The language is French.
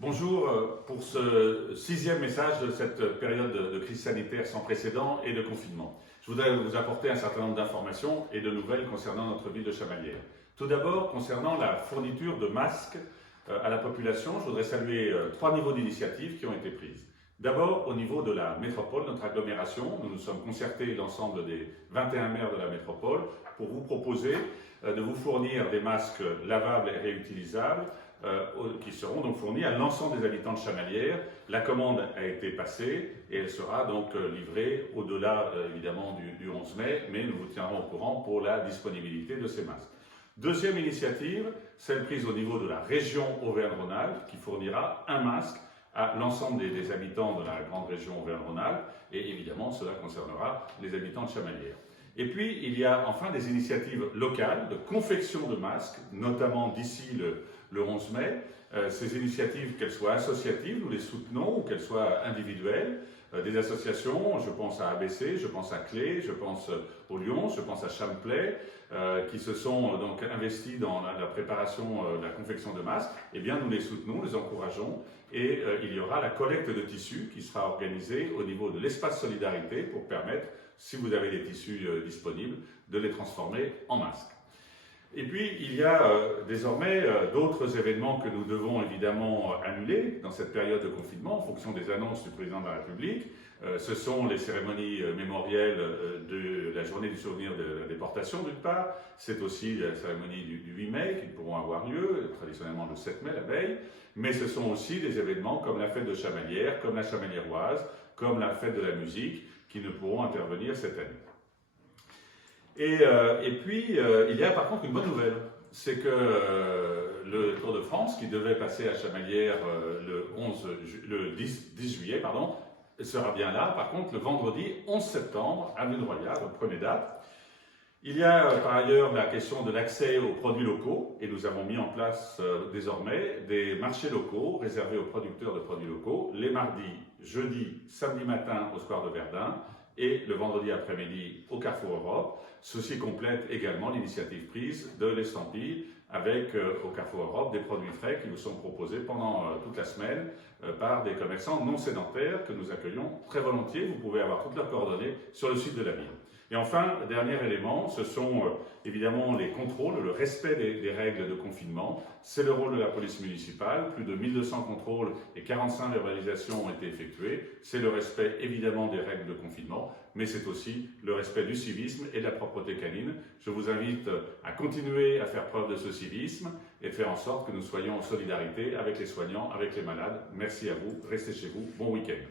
Bonjour pour ce sixième message de cette période de crise sanitaire sans précédent et de confinement. Je voudrais vous apporter un certain nombre d'informations et de nouvelles concernant notre ville de Chamalières. Tout d'abord, concernant la fourniture de masques à la population, je voudrais saluer trois niveaux d'initiatives qui ont été prises. D'abord, au niveau de la métropole, notre agglomération, nous nous sommes concertés l'ensemble des 21 maires de la métropole pour vous proposer de vous fournir des masques lavables et réutilisables qui seront donc fournis à l'ensemble des habitants de Chamalières. La commande a été passée et elle sera donc livrée au-delà évidemment du 11 mai, mais nous vous tiendrons au courant pour la disponibilité de ces masques. Deuxième initiative, celle prise au niveau de la région Auvergne-Rhône-Alpes qui fournira un masque à l'ensemble des habitants de la grande région Auvergne-Rhône-Alpes et évidemment cela concernera les habitants de Chamalières. Et puis il y a enfin des initiatives locales de confection de masques, notamment d'ici le 11 mai. Ces initiatives, qu'elles soient associatives, nous les soutenons, ou qu'elles soient individuelles. Des associations, je pense à ABC, je pense à Clé, je pense au Lyon, je pense à Champlay, qui se sont donc investis dans la préparation de la confection de masques. Eh bien, nous les soutenons, les encourageons, et il y aura la collecte de tissus qui sera organisée au niveau de l'espace solidarité pour permettre, si vous avez des tissus disponibles, de les transformer en masques. Et puis, il y a désormais d'autres événements que nous devons évidemment annuler dans cette période de confinement en fonction des annonces du président de la République. Ce sont les cérémonies mémorielles de la journée du souvenir de la déportation d'une part. C'est aussi la cérémonie du 8 mai qui pourront avoir lieu, traditionnellement le 7 mai, la veille. Mais ce sont aussi des événements comme la fête de Chamalières, comme la Chamaliéroise, comme la fête de la musique qui ne pourront intervenir cette année. Et puis, il y a par contre une bonne nouvelle, c'est que le Tour de France, qui devait passer à Chamalières le 10 juillet, sera bien là. Par contre, le vendredi 11 septembre, à Mune-Royal, prenez date. Il y a par ailleurs la question de l'accès aux produits locaux, et nous avons mis en place désormais des marchés locaux réservés aux producteurs de produits locaux, les mardis, jeudis, samedi matin au Square de Verdun, et le vendredi après-midi au Carrefour Europe. Ceci complète également l'initiative prise de l'Estampille avec au Carrefour Europe des produits frais qui vous sont proposés pendant toute la semaine par des commerçants non sédentaires que nous accueillons très volontiers. Vous pouvez avoir toutes leurs coordonnées sur le site de la ville. Et enfin, dernier élément, ce sont évidemment les contrôles, le respect des règles de confinement. C'est le rôle de la police municipale. Plus de 1200 contrôles et 45 verbalisations ont été effectuées. C'est le respect évidemment des règles de confinement, mais c'est aussi le respect du civisme et de la propreté canine. Je vous invite à continuer à faire preuve de ce civisme et faire en sorte que nous soyons en solidarité avec les soignants, avec les malades. Merci à vous, restez chez vous, bon week-end.